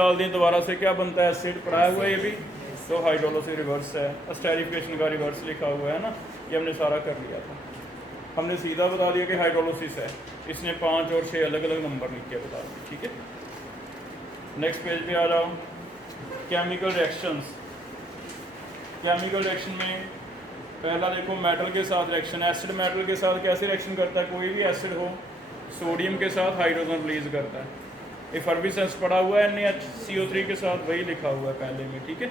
डाल दें दोबारा से क्या बनता है, एसिड पढ़ाया हुआ है ये भी, तो हाइड्रोलिसिस रिवर्स है, एस्टेरिफिकेशन का रिवर्स लिखा हुआ है ना, ये हमने सारा कर लिया था। हमने सीधा बता दिया कि हाइड्रोलिसिस है, इसने 5 और 6 अलग अलग नंबर लिख के बता दिए। ठीक है, नेक्स्ट पेज पे आ जाओ। Chemical reactions. केमिकल रिएक्शन में पहला देखो मेटल के साथ रिएक्शन, एसिड मेटल के साथ कैसे रिएक्शन करता है, कोई भी एसिड हो सोडियम के साथ हाइड्रोजन रिलीज करता है। एफर्बिसेंस पड़ा हुआ है NaCO3 के साथ, वही लिखा हुआ है पहले में। ठीक है,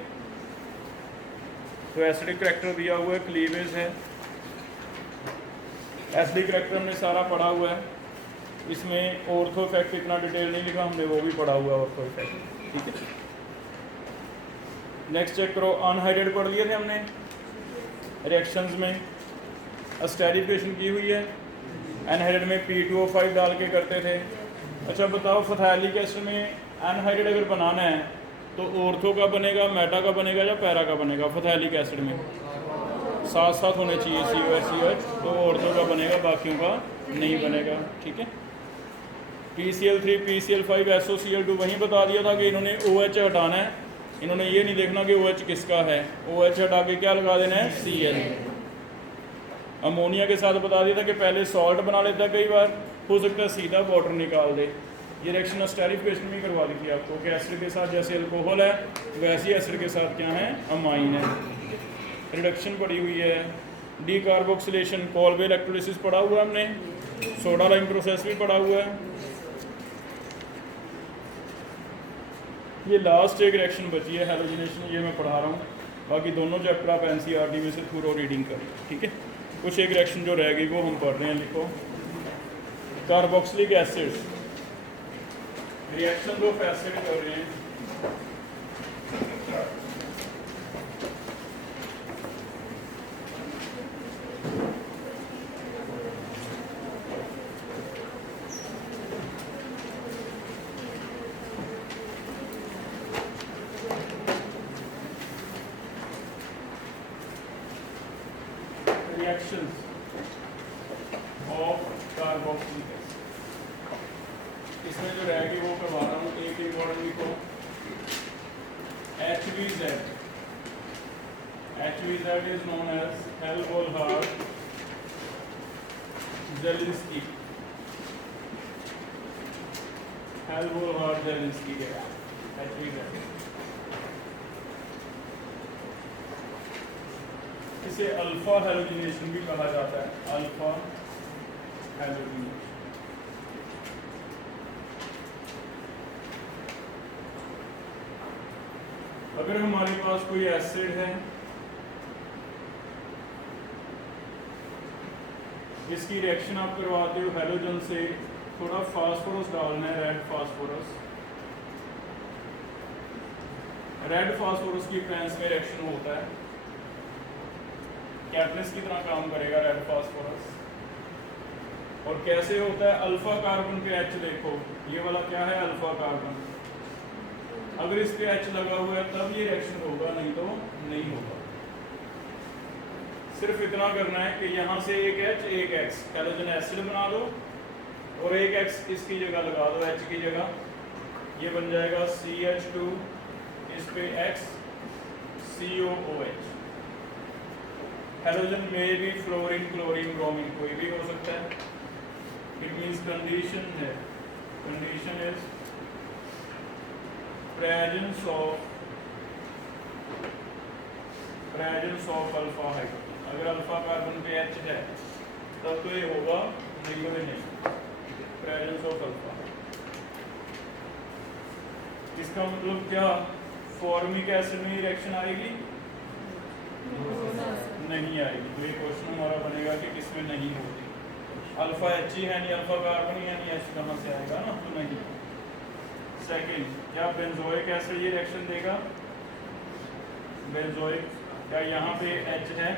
तो एसिडिक करैक्टर दिया हुआ है, क्लीवेज है, एसिडिक करैक्टर हमने सारा पढ़ा हुआ है। इसमें ऑर्थो इफेक्ट इतना डिटेल नहीं लिखा हमने, वो भी पढ़ा हुआ है ऑर्थो इफेक्ट। ठीक है, नेक्स्ट चेक करो, अनहाइड्रेट पढ़ लिए थे हमने रिएक्शंस में, एस्टेरिफिकेशन की हुई है, अनहाइड्रेट में P2O5 डाल के करते थे। अच्छा बताओ, फथैलिक एसिड में अनहाइड्रेट अगर बनाना है तो ऑर्थो का बनेगा, मेटा का बनेगा या पैरा का बनेगा? फथैलिक एसिड में साथ साथ होने चाहिए COH, तो ऑर्थो का बनेगा, बाकियों का नहीं बनेगा। ठीक है, PCl3 PCl5 SOCl2 वहीं बता दिया था कि इन्होंने OH हटाना है, इन्होंने ये नहीं देखना कि OH किसका है, OH हटा के क्या लगा देना है, Cl। अमोनिया के साथ बता दिया था कि पहले सॉल्ट बना लेता है, कई बार हो सकता है सीधा वाटर निकाल दे। ये रिएक्शन एस्टेरिफिकेशन में करवा दी थी आपको कि एसिड के साथ जैसे अल्कोहल है वैसे ही एसिड के साथ क्या है, अमाइन है। रिडक्शन पड़ी हुई है, डीकार्बोक्सिलेशन, कॉल्वे इलेक्ट्रोलिसिस पढ़ा हुआ है हमने, सोडा लाइम प्रोसेस भी पढ़ा हुआ है। ये लास्ट एक रिएक्शन बची है हैलोजिनेशन, ये मैं पढ़ा रहा हूँ, बाकी दोनों चैप्टर आप NCERT में से थोड़ा रीडिंग करें। ठीक है, कुछ एक रिएक्शन जो रह गई वो हम पढ़ रहे हैं, लिखो। Carboxylic acid, reaction of acid कर रहे हैं। Reactions of carboxylic acid, इसमें जो रहेगी वो करवा रहा हूँ, एक इम्पोर्टेंट लिखो, HVZ। HVZ is known as Hell-Bollard-Zelinsky। Hell-Bollard-Zelinsky है HVZ। इसे अल्फा हैलोजिनेशन भी कहा जाता है, अल्फा हैलोजिनेशन। अगर हमारे पास कोई एसिड है, इसकी रिएक्शन आप करवाते हो हैलोजन से, थोड़ा फास्फोरस डालना है, रेड फास्फोरस। रेड फास्फोरस की प्रेजेंस में रिएक्शन होता है, कैटलिस्ट की तरह काम करेगा रेड फास्फोरस। और कैसे होता है, अल्फा कार्बन पे H देखो, ये वाला क्या है, अल्फा कार्बन। अगर इस पे H लगा हुआ है तब ये रिएक्शन होगा, नहीं तो नहीं होगा। सिर्फ इतना करना है कि यहाँ से एक H एक X हैलोजन एसिड बना दो और एक X इसकी जगह लगा दो, H की जगह, ये बन जाएगा CH2, इस पे X COOH। हैलोजन में भी फ्लोरीन, क्लोरीन, ब्रोमीन कोई भी हो सकता है। इट मीन्स कंडीशन है, condition is presence of alpha hydrogen. अगर अल्फा कार्बन पे H है तब तो ये होगा, नहीं तो नहीं। प्रेजेंस ऑफ अल्फा, इसका मतलब क्या, फॉर्मिक एसिड में रिएक्शन आएगी, नहीं आएगी। तो ये क्वेश्चन हमारा बनेगा कि किसमें नहीं होती, अल्फा H ही है नहीं, अल्फा कार्बन ही है नहीं, H कहाँ से आएगा ना, तो नहीं। सेकंड, क्या बेंजोइक एसिड ये रिएक्शन देगा, बेंजोइक, क्या यहाँ पे H है,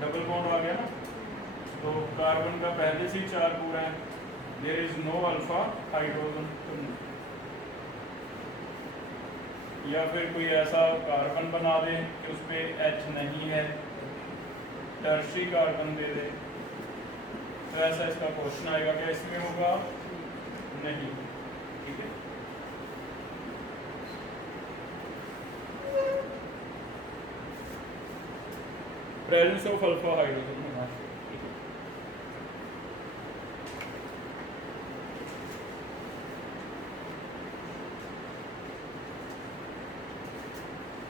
डबल बॉन्ड आ गया ना, तो कार्बन का पहले से ही 4 पूरा है, there is no alpha hydrogen. या फिर कोई ऐसा कार्बन बना दे कि उस पर H नहीं है, टर्शरी कार्बन दे दे, तो ऐसा इसका क्वेश्चन आएगा, क्या इसमें होगा, नहीं। ठीक है, प्रेजेंस ऑफ अल्फा हाइड्रोजन होना।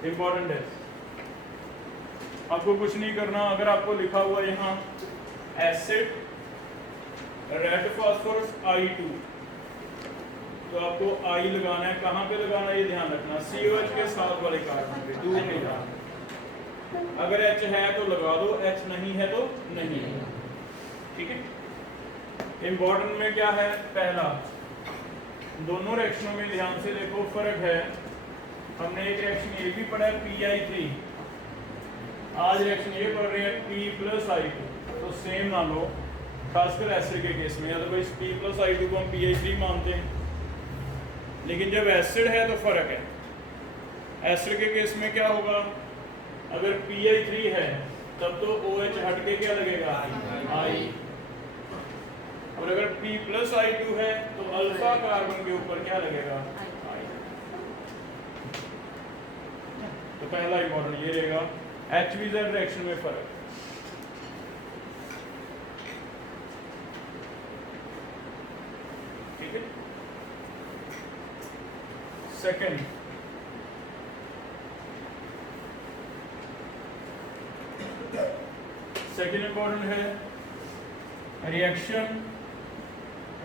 इंपॉर्टेंट है, आपको कुछ नहीं करना। अगर आपको लिखा हुआ यहाँ एसिड रेड फास्फोरस I2, तो आपको I लगाना है। कहाँ पे लगाना है ये ध्यान रखना, COH के साथ वाले कार्बन पे, दूर नहीं लगाना। अगर H है तो लगा दो, H नहीं है तो नहीं। ठीक है। इंपॉर्टेंट में क्या है, पहला दोनों रिएक्शनों में ध्यान से देखो फर्क है। हमने एक रिएक्शन ये भी पढ़ा है PI3, आज रिएक्शन ये पढ़ रहे हैं P+I2, तो सेम ना लो, खासकर एसिड के केस में। अदरवाइज P+I2 को हम PI3 मानते हैं, लेकिन जब एसिड है तो फर्क है। एसिड के केस में क्या होगा, अगर PI3 है तब तो OH हट के क्या लगेगा, I, और अगर P+I2 है तो अल्फा कार्बन के ऊपर क्या लगेगा, I। तो पहला इंपॉर्टेंट ये रहेगा, HVZ रिएक्शन में फर्क। ठीक है। सेकंड, इंपॉर्टेंट है, रिएक्शन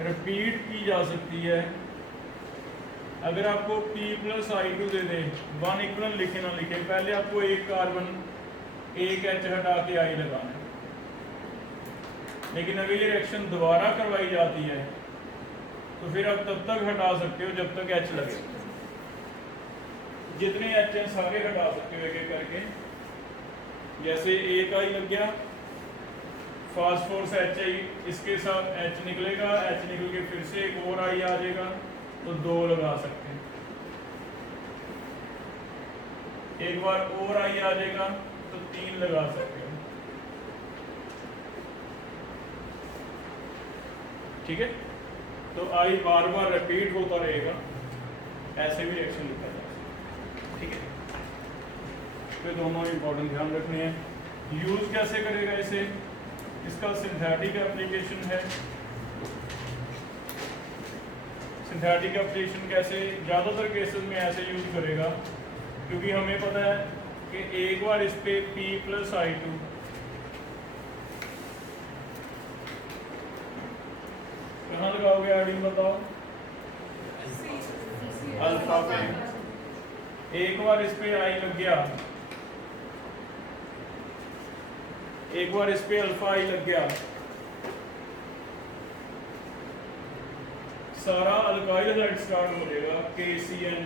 रिपीट की जा सकती है। अगर आपको P+I2 दे दे, 1 इक्वल लिखे ना लिखे, पहले आपको एक कार्बन एक H हटा के I लगाना है। लेकिन अगर ये रिएक्शन दोबारा करवाई जाती है तो फिर आप तब तक हटा सकते हो जब तक H लगे। जितने H हैं सारे हटा सकते हो एक एक करके। जैसे एक I लग गया, फास्फोरस HI, इसके साथ H निकलेगा, H निकल के फिर से एक और I आ जाएगा, तो 2 लगा सकते हैं। एक बार और I आ जाएगा तो 3 लगा सकते हो। ठीक है। तो I बार बार रिपीट होता रहेगा, ऐसे भी रिएक्शन लिखा जा सकता है। ठीक है। तो दोनों इंपॉर्टेंट ध्यान रखने हैं। यूज कैसे करेगा इसे, इसका सिंथेटिक एप्लीकेशन है। सिंथेटिक एप्लीकेशन कैसे, ज़्यादातर केसेस में ऐसे यूज करेगा, क्योंकि हमें पता है कि एक बार इस पे P+I2 कहाँ लगाओगे आयोडीन, बताओ, अल्फा पे। एक बार इस पे I लग गया, एक बार इस पे अल्फा I लग गया, सारा अल्काइल हैलाइड स्टार्ट हो जाएगा। KCN,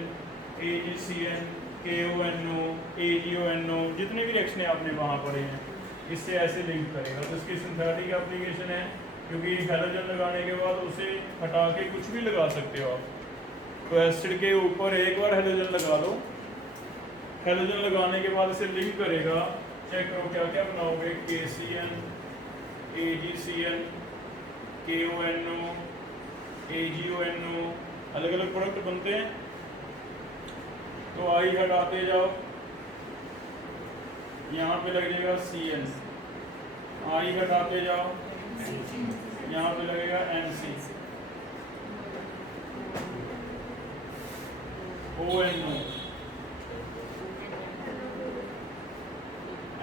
AgCN, KONO, AgONO, जितने भी रिएक्शन आपने वहाँ पढ़े हैं, इससे ऐसे लिंक करेगा। तो इसकी सिंथेटिक एप्लीकेशन है, क्योंकि हैलोजन लगाने के बाद उसे हटा के कुछ भी लगा सकते हो आप। तो एसिड के ऊपर एक बार हैलोजन लगा दो, हैलोजन लगाने के बाद इसे लिंक करेगा। चेक करो क्या क्या बनाओगे, KCN, AgCN, KONO, AgONO, अलग अलग प्रोडक्ट बनते हैं। तो I हटाते जाओ, यहाँ पे लग जाएगा CN, I हटाते जाओ, यहाँ पे लगेगा NC, ONO,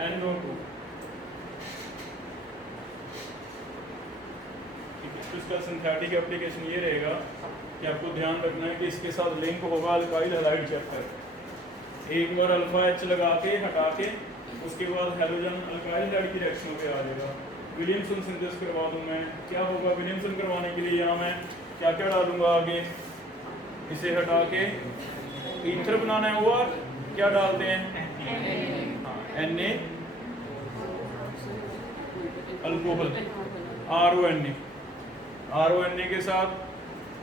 NO2। तो इसका सिंथेटिक एप्लीकेशन ये रहेगा कि आपको ध्यान रखना है कि इसके साथ लिंक होगा अल्काइल हैलाइड चैप्टर। एक बार अल्फा H लगा के हटा के उसके बाद हैलोजन अल्काइल हैलाइड की रिएक्शनों पे आ जाएगा। विलियमसन सिंथेसिस करवा दूँ मैं, क्या होगा विलियमसन करवाने के लिए यहाँ मैं क्या क्या डालूंगा आगे, इसे हटा के ईथर बनाना है, और क्या डालते हैं, Na अल्कोहल, RONA के साथ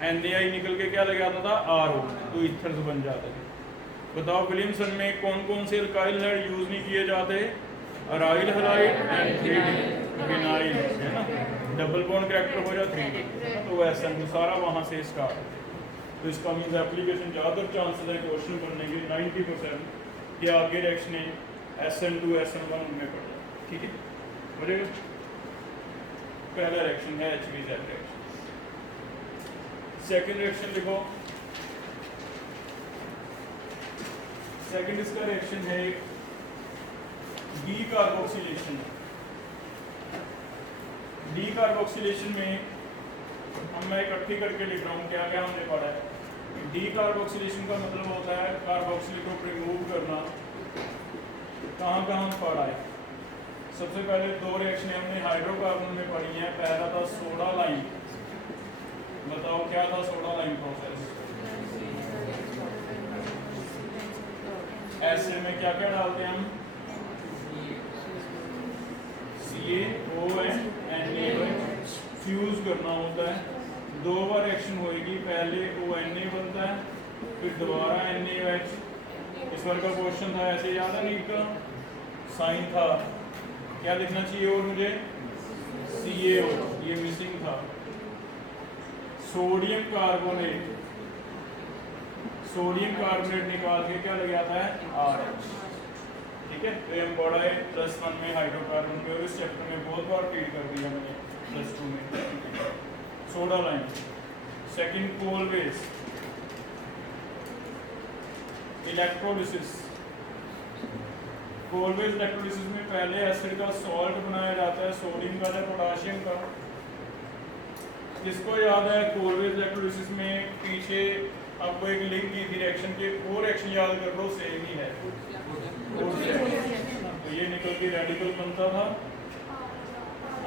NaI निकल के क्या लग जाता था, RO, तो ईथर्स बन जाते थे। बताओ विलियमसन में कौन कौन से अल्काइल हैलाइड यूज नहीं किए जाते, अराइल हैलाइड एंड विनाइल, है ना, डबल बॉन्ड कैरेक्टर हो जाता है, तो वैसा तो सारा वहाँ से स्टार्ट है। तो इसका मीन्स एप्लीकेशन ज़्यादातर चांसेस है क्वेश्चन बनने के 90% कि आपके रिएक्शन SN2 SN1 में पड़ जाए। ठीक है, बनेगा। पहला रिएक्शन है HBZ रिएक्शन। सेकंड रिएक्शन लिखो। सेकंड इसका रिएक्शन है डी कार्बोक्सिलेशन। डी कार्बोक्सिलेशन में हम मैं इकट्ठी करके लिख रहा हूँ क्या क्या हमने पढ़ा है। डी कार्बोक्सिलेशन का मतलब होता है कार्बोक्सिल ग्रुप रिमूव करना। कहाँ कहाँ हम पढ़ा है? सबसे पहले दो रिएक्शन हमने हाइड्रोकार्बन में पढ़ी हैं। पहला था सोडा लाइम। बताओ क्या था सोडा लाइम प्रोसेस? एसिड में क्या क्या डालते हैं हम? CaOH फ्यूज करना होता है। दो बार रिएक्शन होएगी, पहले ONA बनता है, फिर दोबारा NaOH। इस बार का क्वेश्चन था ऐसे याद है, नीट का साइन था, क्या लिखना चाहिए और मुझे CaO, ये मिसिंग था। सोडियम कार्बोनेट, सोडियम कार्बोनेट निकाल के क्या लग जाता है RH। ठीक है, तो हम पढ़ा है +1 में हाइड्रोकार्बन में, और इस चैप्टर में बहुत बार ट्रीट कर दिया मैंने +2 में। Soda lime. Second Kolbe's, electrolysis. Kolbe's electrolysis में पहले एसिड का सॉल्ट बनाया जाता है, सोडियम का या पोटाशियम का। जिसको याद है कोलवेज इलेक्ट्रोलिसिस में पीछे आपको एक लिंक की थी रिएक्शन के, वो रिएक्शन याद कर लो, सेम ही है। तो ये निकल के रेडिकल बनता था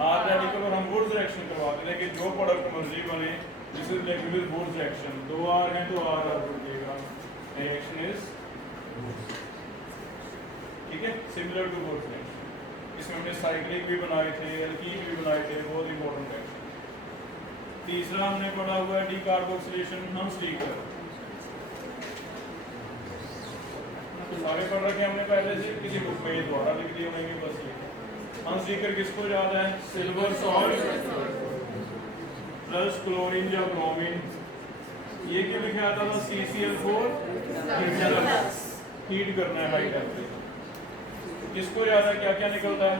R रेडिकल, और हम वुड्स रिएक्शन करवाते थे कि जो प्रोडक्ट मर्जी बने, this is like with Wurtz reaction. दो R हैं तो R बनेगा, रिएक्शन इज ठीक है सिमिलर टू वुड्स रिएक्शन। इसमें हमने साइक्लिक भी बनाए थे, एल्कीन भी बनाए थे, बहुत इंपॉर्टेंट रिएक्शन। तीसरा हमने पढ़ा हुआ है डीकार्बोक्सिलेशन, हंसलीकर। सारे पढ़ रखे हमने पहले से, किसी बुक में द्वारा लिख दिए होंगे बस ये। हंसलीकर किसको याद है? सिल्वर सॉल्ट प्लस क्लोरीन या ब्रोमीन। ये क्यों लिखा आता था? CCl4 हीट करना है हाई टेम्परेचर। किसको याद है क्या क्या निकलता है?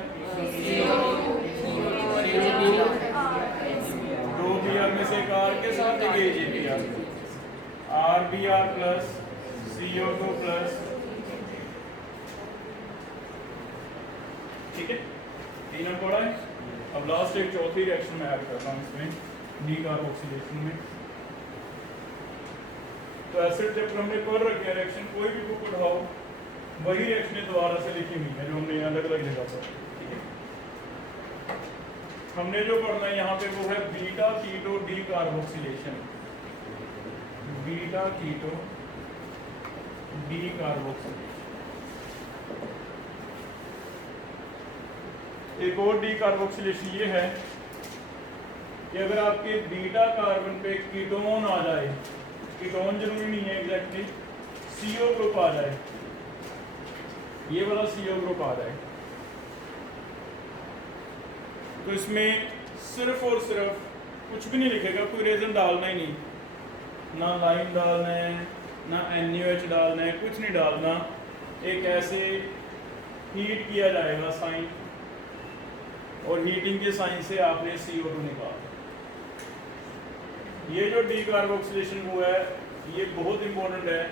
दो Br में से एक R के साथ एक AgBr, RBr plus CO2 plus. ठीक है, तीनों पढ़ा है। अब लास्ट एक चौथी रिएक्शन में ऐड करता हूँ इसमें, डीकार्बोक्सिलेशन में। तो एसिड चैप्टर हमने पढ़ रखे रिएक्शन, कोई भी बुक उठाओ वही रिएक्शन दोबारा से लिखी हुई है जो हमने अलग अलग जगह पर। ठीक है, हमने जो पढ़ना है यहाँ पे वो है beta keto decarboxylation. Beta keto decarboxylation. एक और डीकार्बोक्सिलेशन ये है कि अगर आपके बीटा कार्बन पे कीटोन आ जाए, कीटोन जरूरी नहीं है एग्जैक्टली, CO ग्रुप आ जाए, ये वाला CO ग्रुप आ जाए, तो इसमें सिर्फ और सिर्फ कुछ भी नहीं लिखेगा, कोई रेजन डालना ही नहीं, ना लाइम डालना है, ना NaOH डालना है, कुछ नहीं डालना। एक ऐसे हीट किया जाएगा साइन, और हीटिंग के साइन से आपने CO2 निकाला। ये जो डीकार्बोक्सिलेशन हुआ है ये बहुत इंपॉर्टेंट है,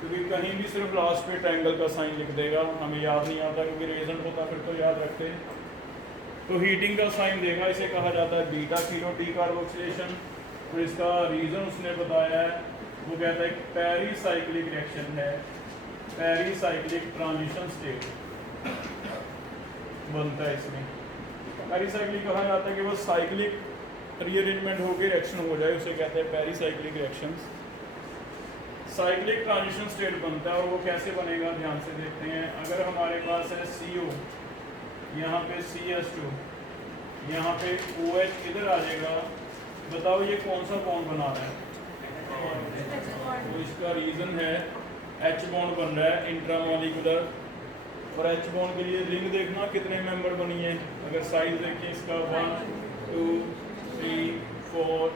क्योंकि कहीं भी सिर्फ लास्ट पे ट्रायंगल का साइन लिख देगा, हमें याद नहीं आता, क्योंकि रिजल्ट होता फिर तो याद रखते हैं। तो हीटिंग का साइन देगा, इसे कहा जाता है बीटा कीटो डीकार्बोक्सिलेशन। तो इसका रीज़न उसने बताया है, वो कहता है पेरीसाइक्लिक रिएक्शन है, पेरीसाइक्लिक ट्रांजिशन स्टेट बनता है इसमें। पेरीसाइक्लिक कहा जाता है कि वो साइक्लिक रीअरेंजमेंट होकर रिएक्शन हो जाए, उसे कहते हैं pericyclic reactions. Cyclic transition state बनता है, और वो कैसे बनेगा ध्यान से देखते हैं। अगर हमारे पास है CO, यहाँ पे CH2, यहाँ पे OH इधर आ जाएगा, बताओ ये कौन सा बॉन्ड बना रहा है? तो इसका रीज़न है H बॉन्ड बन रहा है इंट्रामॉलिक्यूलर, और H बॉन्ड के लिए रिंग देखना कितने मेंबर बनी है। अगर साइज देखें इसका 1 2 3 4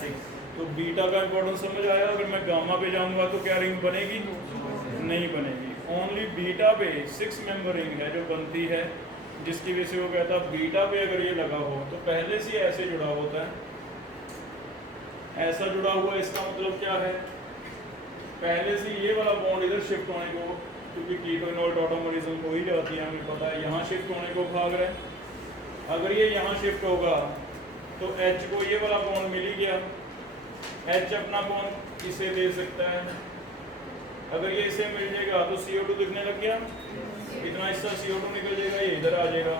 6, तो बीटा का इम्पोर्टेंस समझ आया। अगर मैं गामा पे जाऊंगा तो क्या रिंग बनेगी? नहीं बनेगी। ओनली बीटा पे 6 मेंबर रिंग है जो बनती है, जिसकी वजह से वो कहता है बीटा पे अगर ये लगा हो तो पहले से ऐसे जुड़ा होता है, ऐसा जुड़ा हुआ। इसका मतलब क्या है, पहले से ये वाला बॉन्ड इधर शिफ्ट होने को, क्योंकि कीटोनॉल टॉटोमरिज्म हो ही जाती है, हमें पता है, यहाँ शिफ्ट होने को भाग रहा है। अगर ये यहाँ शिफ्ट होगा तो H को ये वाला बॉन्ड मिल ही गया, H अपना बॉन्ड इसे दे सकता है। अगर ये इसे मिल जाएगा तो CO2 दिखने लग गया, इतना हिस्सा CO2 निकल जाएगा, ये इधर आ जाएगा।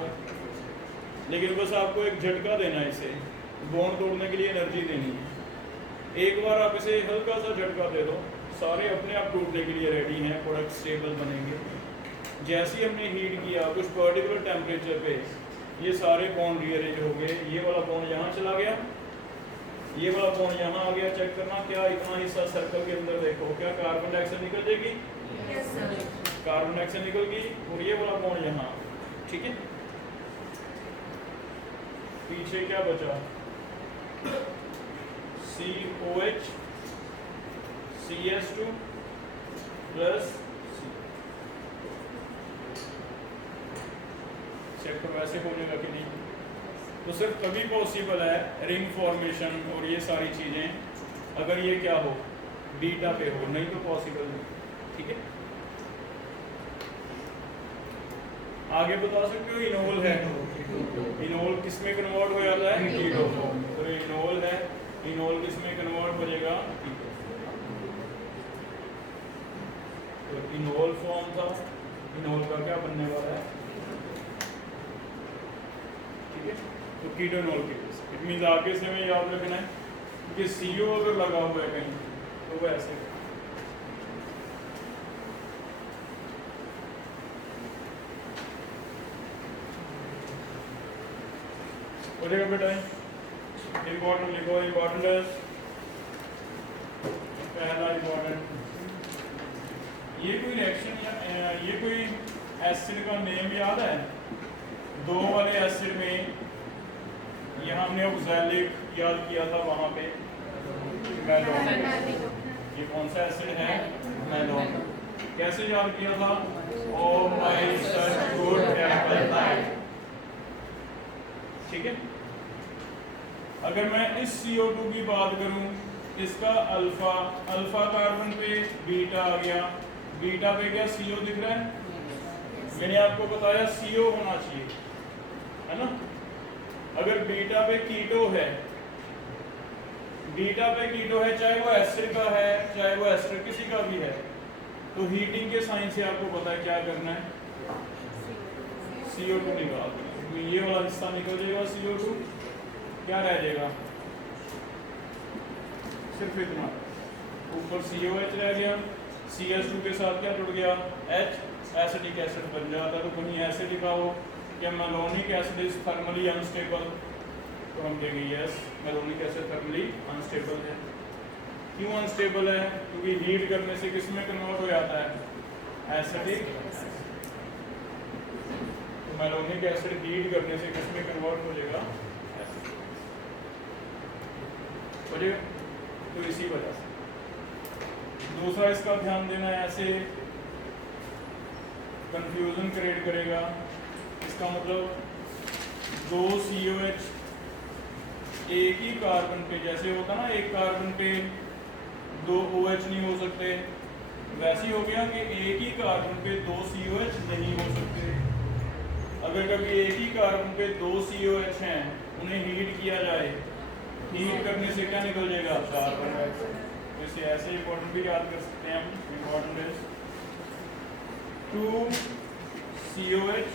लेकिन बस आपको एक झटका देना है, इसे बॉन्ड तोड़ने के लिए एनर्जी देनी है। एक बार आप इसे हल्का सा झटका दे दो, सारे अपने आप टूटने के लिए रेडी हैं, प्रोडक्ट स्टेबल बनेंगे। जैसे ही हमने हीट किया कुछ पर्टिकुलर टेम्परेचर पे, ये सारे बॉन्ड रीअरेंज हो गए। ये वाला बॉन्ड यहाँ चला गया, ये वाला बॉन्ड यहाँ आ गया। चेक करना क्या इतना हिस्सा सर्कल के अंदर देखो, क्या कार्बन डाइऑक्साइड निकल जाएगी? Yes sir. कार्बन डाइऑक्साइड निकल गई और ये वाला बॉन्ड यहाँ, ठीक है। पीछे क्या बचा? COH CS2 प्लस चेक तो वैसे हो जाएगा कि नहीं? तो सिर्फ तभी पॉसिबल है रिंग फॉर्मेशन और ये सारी चीज़ें अगर ये क्या हो, बीटा पे हो, नहीं तो पॉसिबल नहीं, ठीक है। आगे बता सकते हो इनोल है, इनोल किस में कन्वर्ट हो जाता है? कीटो। तो इनोल है, इनोल किस में कन्वर्ट हो जाएगा? कीटो। तो इनोल फॉर्म था, इनोल का क्या बनने वाला है? ठीक है, तो कीटोनॉल के केस इट मींस आगे से हमें याद रखना है कि CO अगर लगा हुआ है कहीं तो वो ऐसे हो जाएगा बेटा। इम्पोर्टेंट लिखो, इम्पोर्टेंट है पहला इम्पोर्टेंट। ये कोई रिएक्शन या ये कोई एसिड का नेम याद है? दो वाले एसिड में यहाँ हमने ऑक्सैलिक याद किया था, वहाँ पे मैलोन। ये कौन सा एसिड है? मैलोन। कैसे याद किया था? Oh my such good Apple. ठीक है। अगर मैं इस CO2 की बात करूं, इसका अल्फा, अल्फा कार्बन पे बीटा आ गया, बीटा पे क्या CO दिख रहा है? मैंने आपको बताया CO होना चाहिए, है ना। अगर बीटा पे कीटो है, बीटा पे कीटो है, चाहे वो एसिड का है चाहे वो एस्टर किसी का भी है, तो हीटिंग के साइन से आपको पता है क्या करना है? CO2 निकाल देना। तो ये वाला हिस्सा निकल जाएगा CO2, क्या रह जाएगा? सिर्फ इतना, ऊपर COH रह गया, CS2 के साथ क्या जुड़ गया? H, एसिडिक एसिड बन जाता। तो कहीं ऐसे लिखा हो कि malonic acid is thermally unstable, तो हम कहेंगे yes, malonic acid thermally unstable है। क्यों अनस्टेबल है? क्योंकि हीट करने से किस में कन्वर्ट हो जाता है? एसिडिक। तो मैलोनिक एसिड हीट करने से किस में कन्वर्ट हो जाएगा? एसिड हो जाएगा। तो इसी वजह से दूसरा इसका ध्यान देना है, ऐसे कंफ्यूजन क्रिएट करेगा। इसका मतलब दो COH एक ही कार्बन पे, जैसे होता ना एक कार्बन पे दो OH नहीं हो सकते, वैसे ही हो गया कि एक ही कार्बन पे दो COH नहीं हो सकते। अगर कभी एक ही कार्बन पे दो COH हैं, उन्हें हीट किया जाए, हीट करने से क्या निकल जाएगा? Carbon dioxide. तो इसे ऐसे इंपॉर्टेंट भी याद कर सकते हैं हम। इंपॉर्टेंट है 2 COH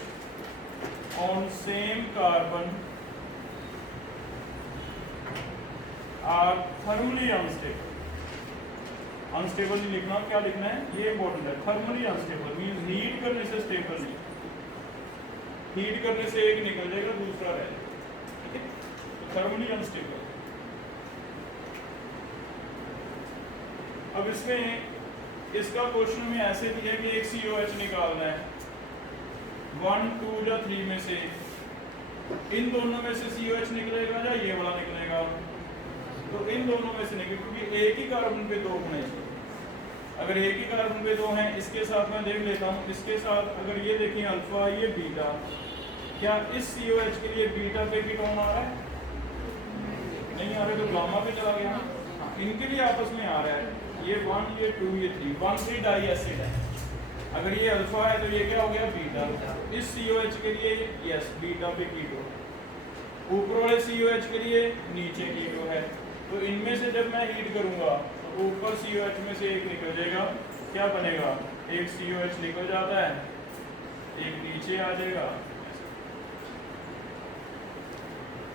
on same carbon are thermally unstable। Unstable नहीं लिखना, क्या लिखना है? ये इंपॉर्टेंट है। थर्मली अनस्टेबल मींस हीट करने से स्टेबल नहीं, हीट करने से एक निकल जाएगा दूसरा रह जाएगा, ठीक है। तो थर्मली अनस्टेबल। अब इसमें इसका क्वेश्चन में ऐसे भी है कि एक COH निकालना है, 1, 2 या 3 में से, इन दोनों में से COH निकलेगा या ये वाला निकलेगा? तो इन दोनों में से निकले, क्योंकि एक ही कार्बन पे दो होने चाहिए। अगर एक ही कार्बन पे दो हैं, इसके साथ मैं देख लेता हूँ, इसके साथ अगर ये देखें अल्फा, ये बीटा, क्या इस COH के लिए बीटा पे कीटोन आ रहा है? नहीं आ रहा, तो गामा पे चला गया। इनके लिए आपस में आ रहा है, ये 1, ये 2, ये 3, 1,3 डाई एसिड है। अगर ये अल्फा है तो ये क्या हो गया? बीटा। इस COH के लिए यस बीटा पे कीटो, ऊपर वाले COH के लिए नीचे कीटो है। तो इनमें से जब मैं हीट करूंगा तो ऊपर COH में से एक निकल जाएगा, क्या बनेगा? एक COH निकल जाता है, एक नीचे आ जाएगा,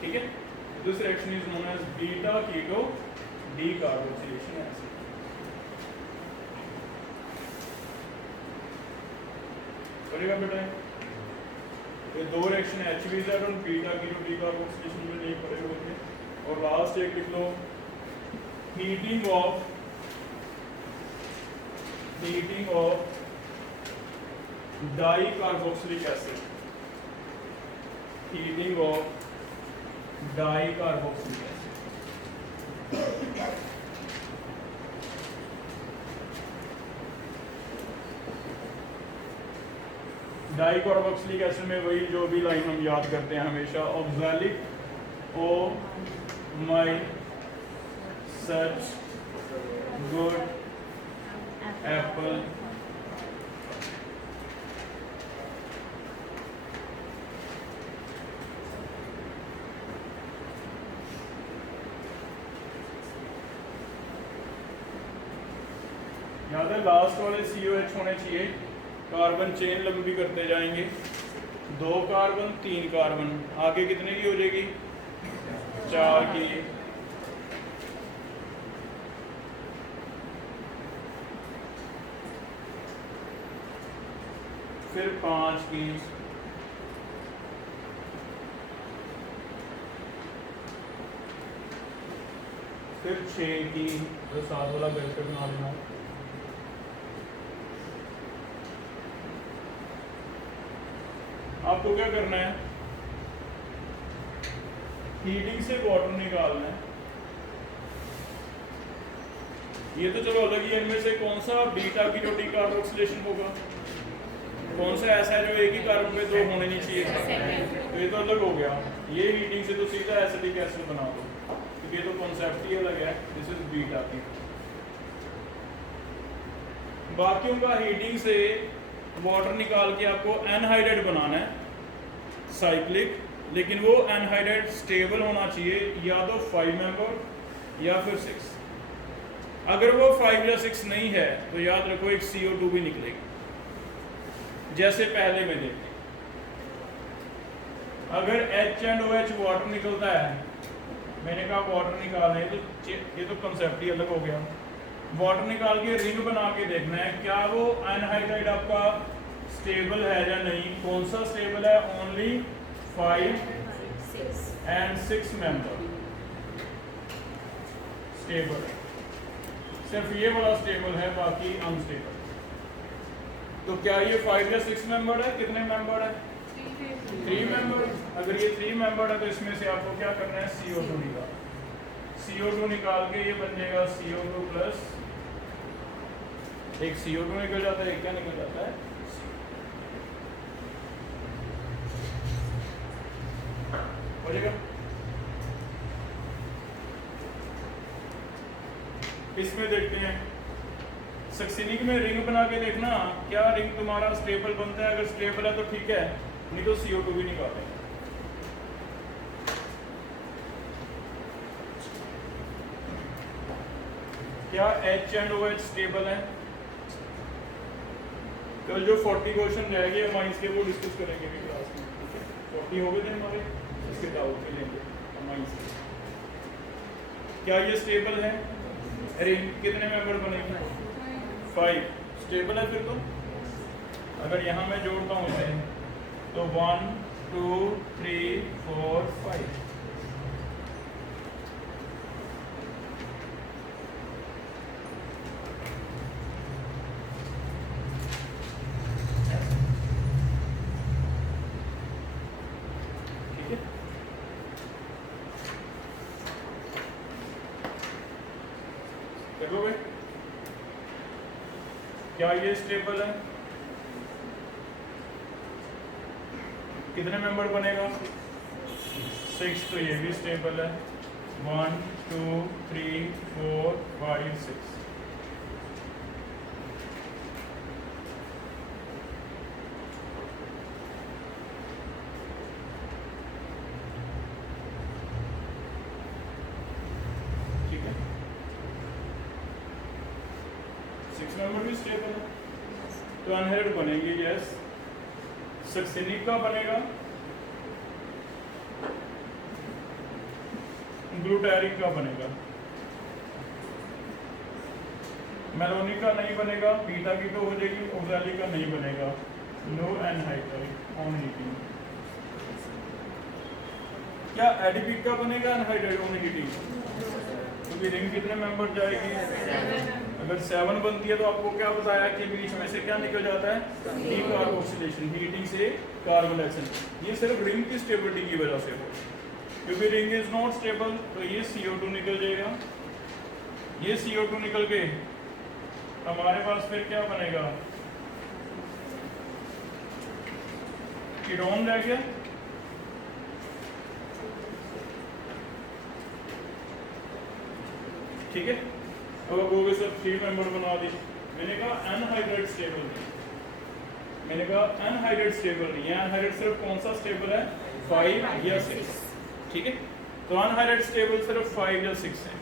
ठीक है। This reaction is known as beta keto decarboxylation acid. करेगा बेटा, ये दो रिएक्शन HBZ और बीटा कीटो डीकार्बोक्सिलेशन में नहीं पड़े होते। और लास्ट एक लिख लो, heating of dicarboxylic acid, heating of dicarboxylic acid. Dicarboxylic acid में वही जो भी लाइन हम याद करते हैं हमेशा, oxalic O my such good Apple याद है। लास्ट वाले COH होने चाहिए, कार्बन चेन लंबी करते जाएंगे, 2 कार्बन 3 कार्बन, आगे कितने की हो जाएगी? 4 की, फिर 5 की, फिर 6 की, तो 7 वाला बेल्ट बना लेना। आपको क्या करना है? हीटिंग से वाटर निकालना है। ये तो चलो अलग ही, इनमें से कौन सा बीटा कीटो डीकार्बोक्सिलेशन होगा? कौन सा ऐसा है जो एक ही कार्बन पे 2 होने नहीं चाहिए? तो ये तो अलग हो गया। ये हीटिंग से तो सीधा एसिडिक एसिड बना दो, क्योंकि ये तो कॉन्सेप्ट ही अलग है। This is beta keto. बाकियों का हीटिंग से वाटर निकाल के आपको एनहाइड्रेट बनाना है, साइक्लिक, लेकिन वो एनहाइड्रेट स्टेबल होना चाहिए, या तो 5 मेंबर या फिर 6। अगर वो 5 या 6 नहीं है तो याद रखो एक CO2 भी निकलेगी, जैसे पहले में देखते। अगर H एंड OH वाटर निकलता है, मैंने कहा वाटर निकालना है, तो ये तो कंसेप्ट ही अलग हो गया। वाटर निकाल के रिंग बना के देखना है, क्या वो एनहाइड्राइड आपका स्टेबल है या नहीं। कौन सा स्टेबल है? ओनली 5 एंड 6 मेंबर स्टेबल है, सिर्फ ये वाला स्टेबल है, बाकी अनस्टेबल। तो क्या ये 5 या 6 मेंबर है? कितने मेंबर है? 3 मेंबर। अगर ये 3 मेंबर है तो इसमें से आपको क्या करना है? CO2 निकाल, CO2 निकाल के ये बन जाएगा CO2 प्लस एक CO2 निकल जाता है, एक क्या निकल जाता है? हो जाएगा। इसमें देखते हैं सक्सिनिक में रिंग बना के देखना, क्या रिंग तुम्हारा स्टेबल बनता है? अगर स्टेबल है तो ठीक है, नहीं तो CO2 भी निकालते हैं। क्या H एंड OH स्टेबल है? कल जो 40 क्वेश्चन रहेंगे अमाइंस के वो डिस्कस करेंगे भी क्लास में, ठीक है। 40 हो गए थे हमारे, इसके डाउट भी लेंगे अमाइंस के। क्या ये स्टेबल है? रिंग कितने मेंबर बनेंगे? 5 स्टेबल है। फिर तो अगर यहाँ मैं जोड़ता हूँ इसे, तो 1 2 3 4 5। क्या ये स्टेबल है? कितने मेंबर बनेगा? 6, तो ये भी स्टेबल है। 1 2 3 4 5 6। ठीक है, 6 मेंबर भी स्टेबल है, तो अनहेरिड बनेंगे। यस। सक्सेनिक का बनेगा, ग्लूटारिक का बनेगा, मेलोनिक का नहीं बनेगा, बीटा की तो हो जाएगी, ऑक्सैलिक का नहीं बनेगा। No anhydride on heating. क्या एडिपिक का बनेगा एनहाइड्राइड ऑन हीटिंग? क्योंकि रिंग कितने मेंबर जाएगी? अगर 7 बनती है तो आपको क्या बताया कि बीच में से क्या निकल जाता है? डीकार्बोक्सिलेशन, हीटिंग से कार्बन डाइऑक्साइड। ये सिर्फ रिंग की स्टेबिलिटी की वजह से हो, क्योंकि रिंग इज नॉट स्टेबल, तो ये CO2 निकल जाएगा। ये CO2 निकल के हमारे पास फिर क्या बनेगा? कीटोन रह गया। ठीक है, अब वो सब 3 मेंबर बना दी। मैंने कहा अनहाइड्रेट स्टेबल नहीं, मैंने कहा अनहाइड्रेट स्टेबल नहीं है। अनहाइड्रेट सिर्फ कौन सा स्टेबल है? 5 या 6। ठीक है, तो अनहाइड्रेट स्टेबल सिर्फ 5 या 6 है।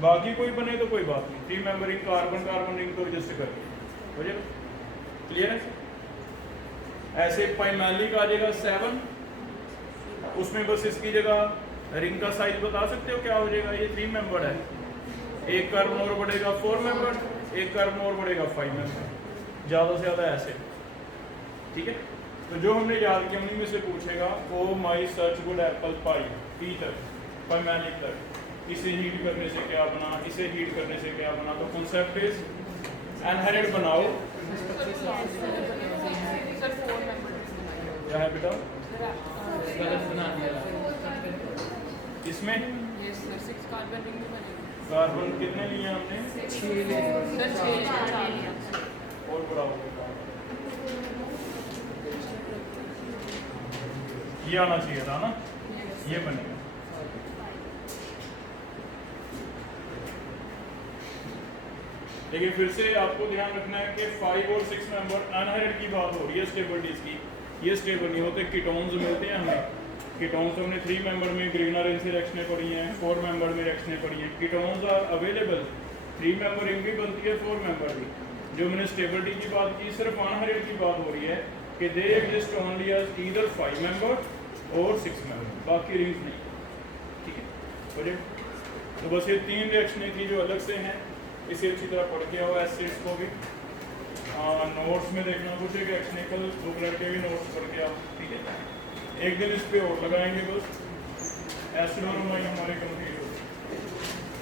बाकी कोई बने तो कोई बात नहीं, 3 member ring, carbon carbon ring को एडजस्ट करके हो जाएगा। क्लियर है? ऐसे पाइमैलिक आ जाएगा 7, उसमें बस इसकी जगह रिंग का साइज बता सकते हो क्या हो जाएगा? ये 3 मेंबर है, एक कार्बन और बढ़ेगा 4 मेंबर, एक कार्बन और बढ़ेगा 5 मेंबर, ज़्यादा से ज़्यादा ऐसे। ठीक है, तो जो हमने याद किया उन्हीं में से पूछेगा। Oh my such good apple pie, P तक, पाइमैलिक तक, इसे हीट करने से क्या बना, इसे हीट करने से क्या बना। तो कॉन्सेप्ट इज अनहेरिड बनाओ। क्या है बेटा? इसमें कार्बन कितने लिए हमने? 6 और बड़ा हो गया। ये आना चाहिए था ना, ये बनेगा। लेकिन फिर से आपको ध्यान रखना है कि 5 और 6 मेंबर अनहाइड्रेट की बात हो रही है स्टेबिलिटीज की, ये स्टेबल नहीं होते। कीटोन्स मिलते हैं हमें, कीटोन्स हमने 3 मेंबर में ग्रीनर रिंग से रिएक्शनें पढ़ी हैं, 4 मेंबर में रिएक्शनें पढ़ी हैं। Ketones are available, 3 member ring भी बनती है, 4 मेंबर भी। जो मैंने स्टेबिलिटी की बात की, सिर्फ अनहाइड्रेट की बात हो रही है कि they exist only as either 5 member और 6 मेंबर, बाकी रिंग्स नहीं। ठीक है, बोलिए। तो बस ये 3 रिएक्शनें थी जो अलग से हैं, इसे अच्छी तरह पढ़ के आओ। एसिड्स को भी नोट्स में देखना कुछ है कि एक्सनिकल बुक लड़के भी नोट्स पढ़ के आओ। ठीक है, एक दिन इस पे और लगाएंगे बस। एसिड और अमाइन हमारे कंप्लीट हो।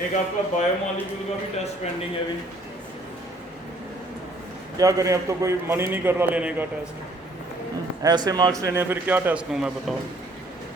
एक आपका बायोमॉलिक्यूल का भी टेस्ट पेंडिंग है अभी। क्या करें, अब तो कोई मन ही नहीं कर रहा लेने का टेस्ट। ऐसे मार्क्स लेने फिर क्या टेस्ट लूँ मैं, बताओ।